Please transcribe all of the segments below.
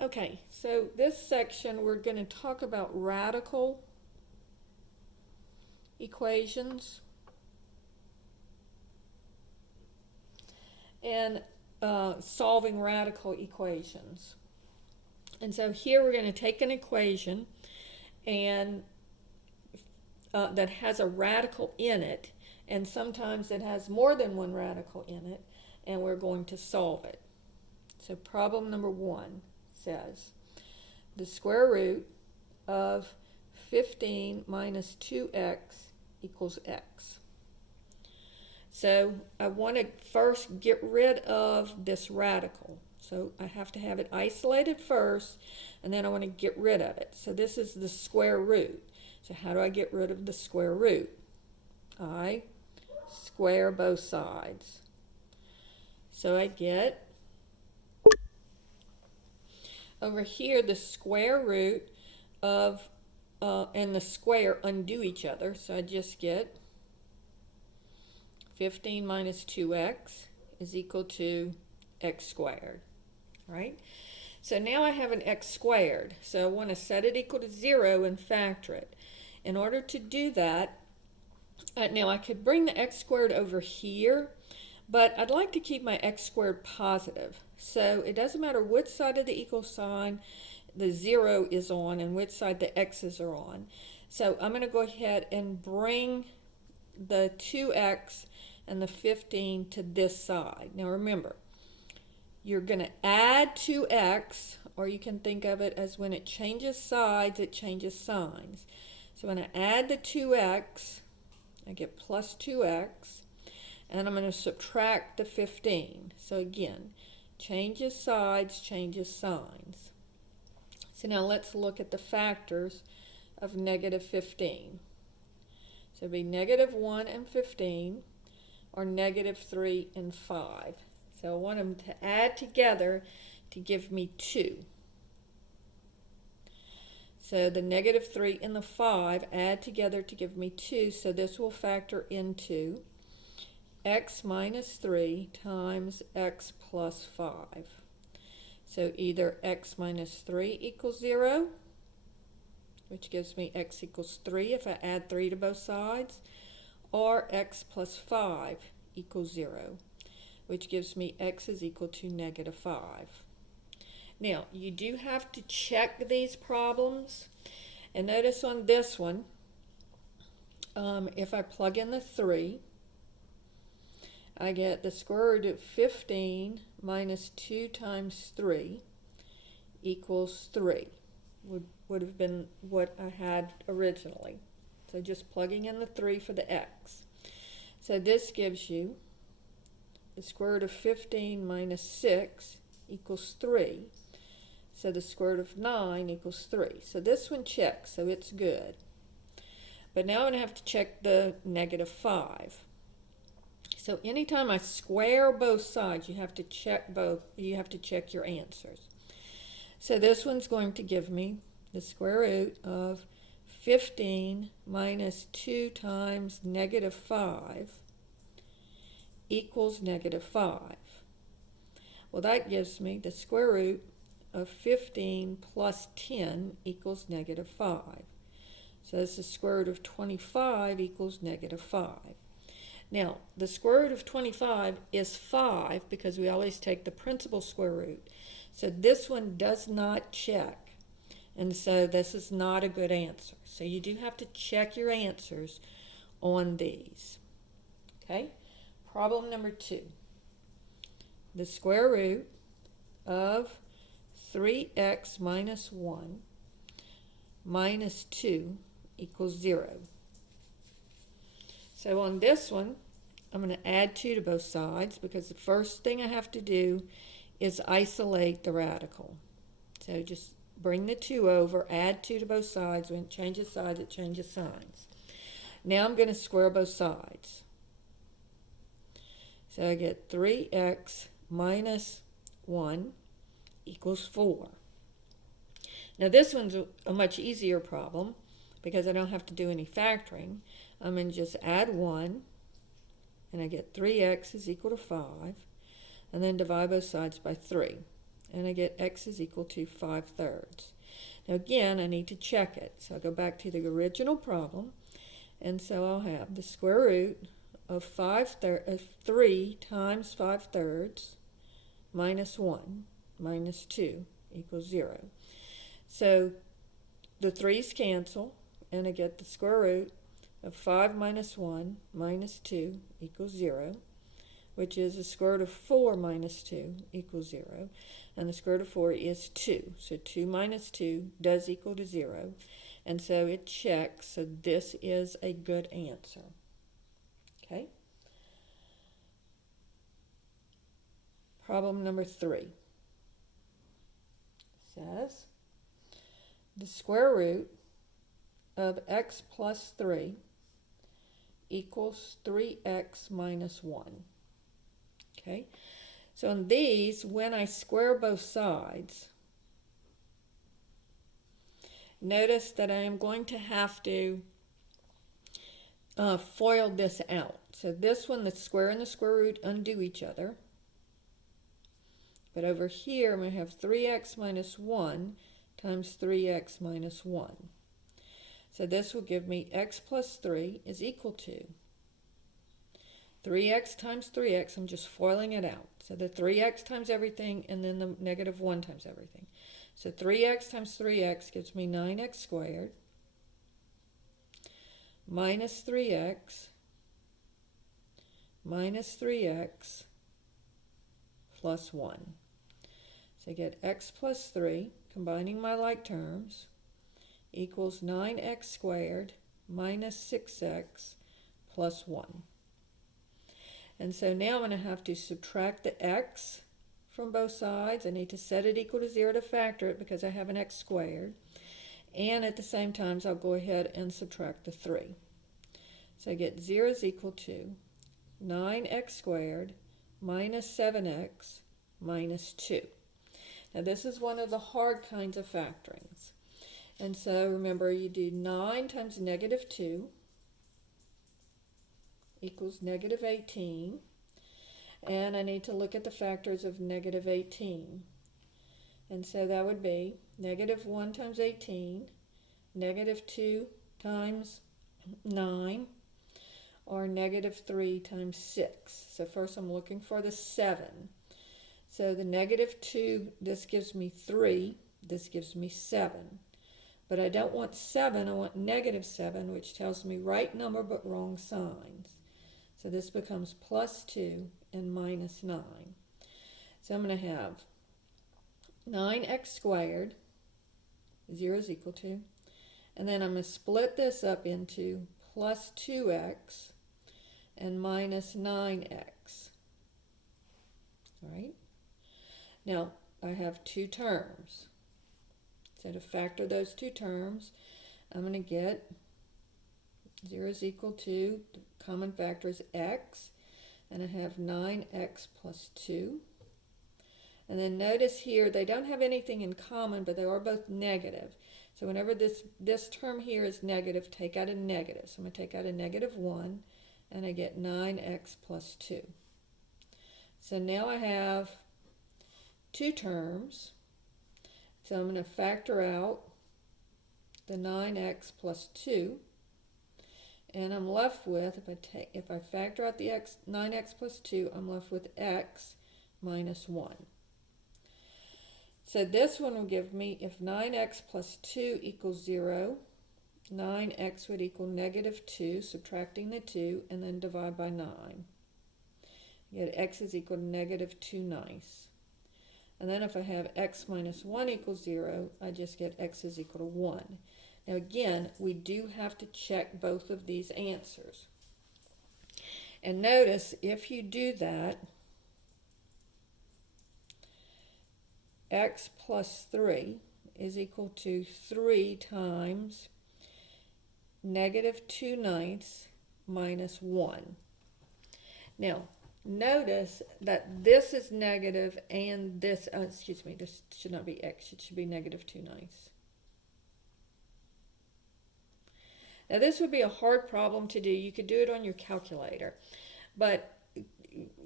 Okay, so this section we're going to talk about radical equations and solving radical equations. And so here we're going to take an equation and that has a radical in it, and sometimes it has more than one radical in it, and we're going to solve it. So problem number 1 says the square root of 15 minus 2x equals x. So I want to first get rid of this radical. So I have to have it isolated first, and then I want to get rid of it. So this is the square root. So how do I get rid of the square root? I square both sides. So I get over here the square root of and the square undo each other. So I just get 15 minus 2x is equal to x squared, right? So now I have an x squared. So I want to set it equal to 0 and factor it. In order to do that, now I could bring the x squared over here, but I'd like to keep my x squared positive. So it doesn't matter which side of the equal sign the 0 is on and which side the x's are on. So I'm going to go ahead and bring the 2x and the 15 to this side. Now remember, you're going to add 2x, or you can think of it as when it changes sides, it changes signs. So when I add the 2x, I get plus 2x, and I'm going to subtract the 15. So again, changes sides, changes signs. So now let's look at the factors of negative 15. So it'd be negative 1 and 15, or negative 3 and 5. So I want them to add together to give me 2. So the negative 3 and the 5 add together to give me 2, so this will factor into x minus 3 times x plus 5. So either x minus 3 equals 0, which gives me x equals 3 if I add 3 to both sides, or x plus 5 equals 0, which gives me x is equal to negative 5. Now, you do have to check these problems, and notice on this one, if I plug in the 3, I get the square root of 15 minus 2 times 3 equals 3, would have been what I had originally. So just plugging in the 3 for the x. So this gives you the square root of 15 minus 6 equals 3. So the square root of 9 equals 3. So this one checks, so it's good. But now I'm going to have to check the negative 5. So anytime I square both sides, you have to check your answers. So this one's going to give me the square root of 15 minus 2 times negative 5 equals negative 5. Well, that gives me the square root of 15 plus 10 equals negative 5. So that's the square root of 25 equals negative 5. Now, the square root of 25 is 5 because we always take the principal square root. So this one does not check. And so this is not a good answer. So you do have to check your answers on these. Okay? Problem number 2. The square root of 3x minus 1 minus 2 equals 0. So on this one, I'm going to add 2 to both sides because the first thing I have to do is isolate the radical. So just bring the 2 over, add 2 to both sides. When it changes sides, it changes signs. Now I'm going to square both sides. So I get 3x minus 1 equals 4. Now this one's a much easier problem because I don't have to do any factoring. I'm going to just add 1, and I get 3x is equal to 5, and then divide both sides by 3. and I get x is equal to 5/3. Now again, I need to check it. So I'll go back to the original problem, and so I'll have the square root of 3 times 5/3 minus 1 minus 2 equals 0. So the 3's cancel, and I get the square root of 5 minus 1 minus 2 equals 0, which is the square root of 4 minus 2 equals 0. And the square root of 4 is 2. So 2 minus 2 does equal to 0. And so it checks. So this is a good answer. Okay? Problem number 3 says the square root of x plus 3 equals 3x minus 1. Okay? So in these, when I square both sides, notice that I am going to have to FOIL this out. So this one, the square and the square root undo each other. But over here, I'm going to have 3x minus 1 times 3x minus 1. So this will give me x plus 3 is equal to 3x times 3x. I'm just FOILing it out. So the 3x times everything, and then the negative 1 times everything. So 3x times 3x gives me 9x squared minus 3x minus 3x plus 1. So I get x plus 3, combining my like terms, equals 9x squared minus 6x plus 1. And so now I'm going to have to subtract the x from both sides. I need to set it equal to 0 to factor it because I have an x squared. And at the same time, I'll go ahead and subtract the 3. So I get 0 is equal to 9x squared minus 7x minus 2. Now this is one of the hard kinds of factorings. And so remember, you do 9 times negative 2 equals negative 18. And I need to look at the factors of negative 18. And so that would be negative 1 times 18, negative 2 times 9, or negative 3 times 6. So first I'm looking for the 7. So the negative 2, this gives me 3, this gives me 7. But I don't want 7, I want negative 7, which tells me right number but wrong signs. So this becomes plus 2 and minus 9. So I'm going to have 9x squared, 0 is equal to, and then I'm going to split this up into plus 2x and minus 9x. All right? Now, I have two terms. So to factor those two terms, I'm going to get 0 is equal to, the common factor is x, and I have 9x plus 2. And then notice here, they don't have anything in common, but they are both negative. So whenever this term here is negative, take out a negative. So I'm going to take out a negative 1, and I get 9x plus 2. So now I have two terms. So I'm going to factor out the 9x plus 2. And I'm left with, if I factor out the 9x plus 2, I'm left with x minus 1. So this one will give me, if 9x plus 2 equals 0, 9x would equal negative 2, subtracting the 2, and then divide by 9. You get x is equal to negative 2 ninths. And then if I have x minus 1 equals 0, I just get x is equal to 1. Now again, we do have to check both of these answers. And notice, if you do that, x plus 3 is equal to 3 times negative 2 ninths minus 1. Now, notice that this is negative and this, this should not be x, it should be negative 2 ninths. Now this would be a hard problem to do. You could do it on your calculator, but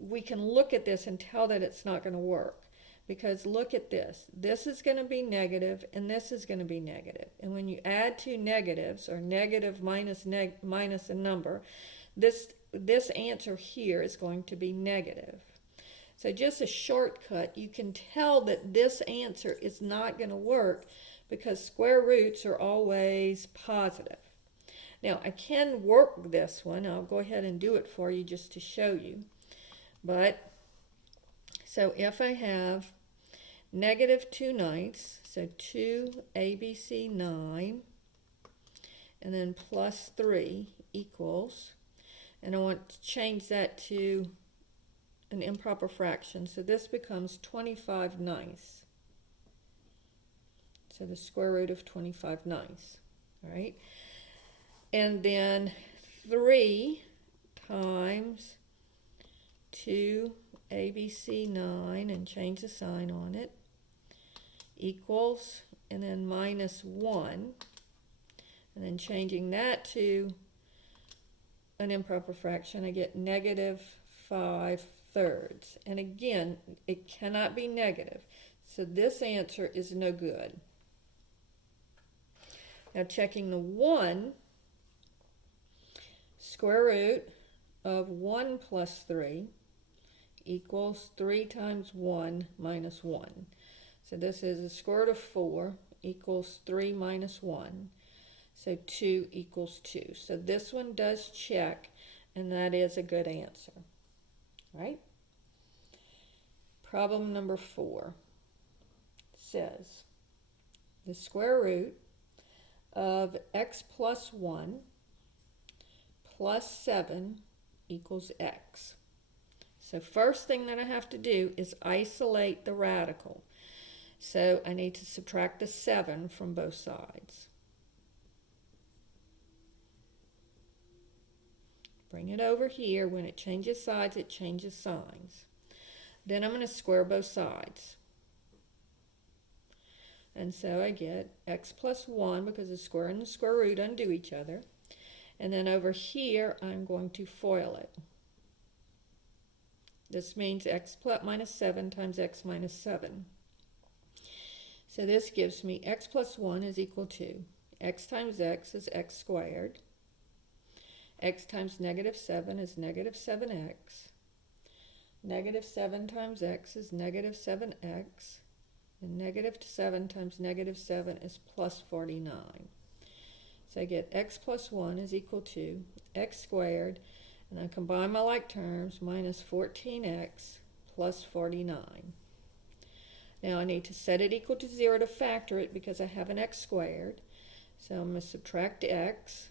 we can look at this and tell that it's not going to work, because look at this. This is going to be negative and this is going to be negative. And when you add two negatives, or negative minus a number, this answer here is going to be negative. So just a shortcut, you can tell that this answer is not going to work because square roots are always positive. Now I can work this one. I'll go ahead and do it for you just to show you. But so if I have negative 2/9, so 2abc 9, and then plus 3 equals, and I want to change that to an improper fraction, so this becomes 25/9. So the square root of 25/9, all right? And then 3 times 2abc 9, and change the sign on it, equals, and then minus 1, and then changing that to an improper fraction, I get negative 5/3. And again, it cannot be negative, so this answer is no good. Now checking the 1, square root of 1 plus 3 equals 3 times 1 minus 1. So this is the square root of 4 equals 3 minus 1. So 2 equals 2. So this one does check, and that is a good answer. Right? Problem number 4 says the square root of x plus 1 plus 7 equals x. So first thing that I have to do is isolate the radical. So I need to subtract the 7 from both sides. Bring it over here. When it changes sides, it changes signs. Then I'm going to square both sides. And so I get x plus 1, because the square and the square root undo each other. And then over here, I'm going to FOIL it. This means x plus minus 7 times x minus 7. So this gives me x plus 1 is equal to x times x is x squared. X times negative 7 is negative 7x. Negative 7 times x is negative 7x. And negative 7 times negative 7 is plus 49. So I get x plus 1 is equal to x squared, and I combine my like terms, minus 14x plus 49. Now I need to set it equal to 0 to factor it because I have an x squared. So I'm going to subtract x,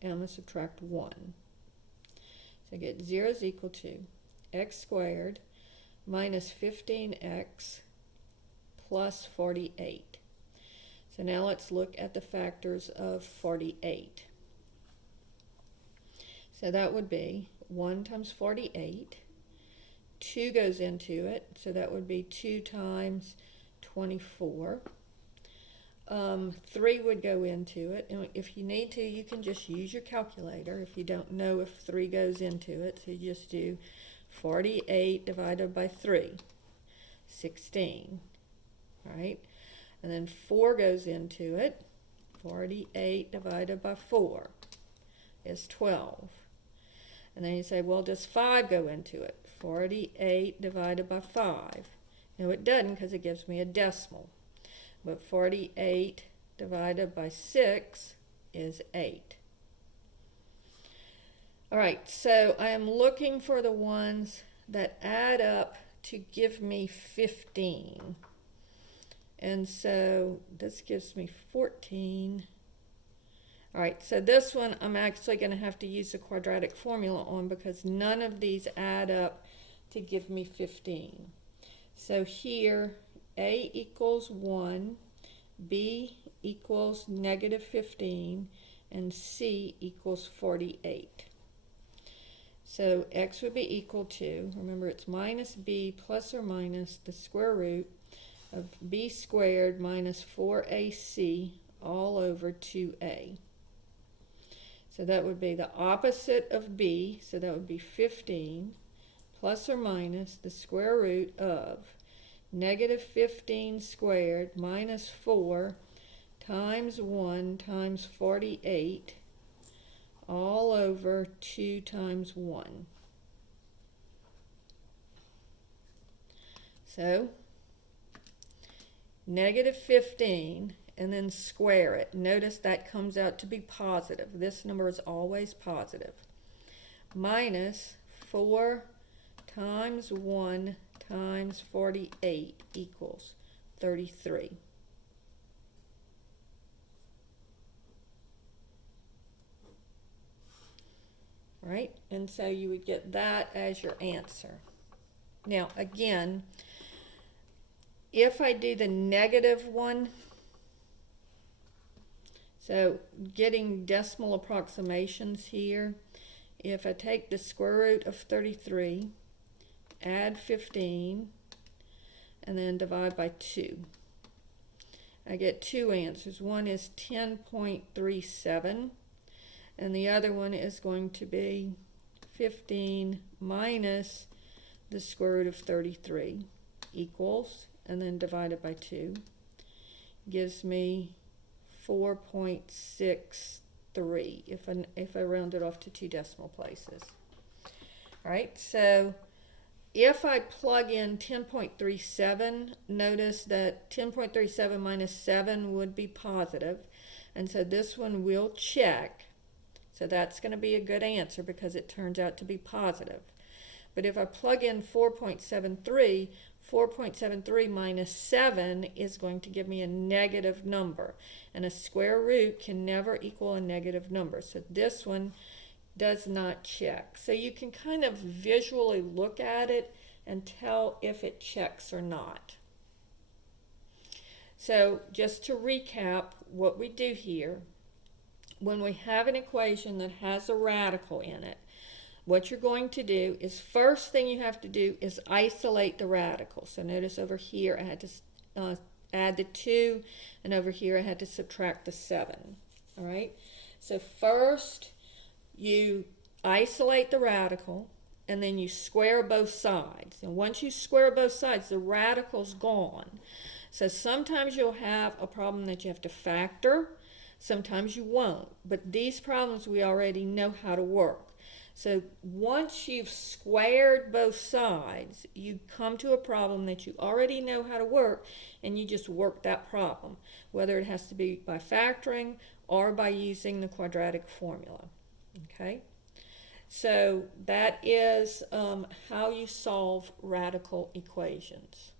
and I'm going to subtract 1. So I get 0 is equal to x squared minus 15x plus 48. So now let's look at the factors of 48. So that would be 1 times 48. 2 goes into it, so that would be 2 times 24. 3 would go into it, and if you need to, you can just use your calculator if you don't know if 3 goes into it. So you just do 48 divided by 3, 16, right? And then 4 goes into it. 48 divided by 4 is 12. And then you say, well, does 5 go into it? 48 divided by 5. No, it doesn't, because it gives me a decimal. But 48 divided by 6 is 8. All right, so I am looking for the ones that add up to give me 15. And so this gives me 14. All right, so this one I'm actually going to have to use the quadratic formula on because none of these add up to give me 15. So here, A equals 1, B equals negative 15, and C equals 48. So x would be equal to, remember it's minus b plus or minus the square root of b squared minus 4ac all over 2a. So that would be the opposite of b, so that would be 15 plus or minus the square root of negative 15 squared minus 4 times 1 times 48 all over 2 times 1. So, negative 15, and then square it. Notice that comes out to be positive. This number is always positive. Minus 4 times 1 times 48 equals 33. Right? And so you would get that as your answer. Now, again, if I do the negative one, so getting decimal approximations here, if I take the square root of 33, add 15, and then divide by 2, I get two answers. One is 10.37, and the other one is going to be 15 minus the square root of 33 equals, and then divided by 2, gives me 4.63 if I round it off to two decimal places. All right, so if I plug in 10.37, notice that 10.37 minus 7 would be positive, and so this one will check. So that's going to be a good answer because it turns out to be positive. But if I plug in 4.73, 4.73 minus 7 is going to give me a negative number. And a square root can never equal a negative number. So this one does not check. So you can kind of visually look at it and tell if it checks or not. So just to recap what we do here, when we have an equation that has a radical in it, what you're going to do is, first thing you have to do is isolate the radical. So notice over here I had to add the 2, and over here I had to subtract the 7. All right? So first you isolate the radical, and then you square both sides. And once you square both sides, the radical's gone. So sometimes you'll have a problem that you have to factor, sometimes you won't. But these problems we already know how to work. So once you've squared both sides, you come to a problem that you already know how to work, and you just work that problem, whether it has to be by factoring or by using the quadratic formula. Okay? So that is how you solve radical equations.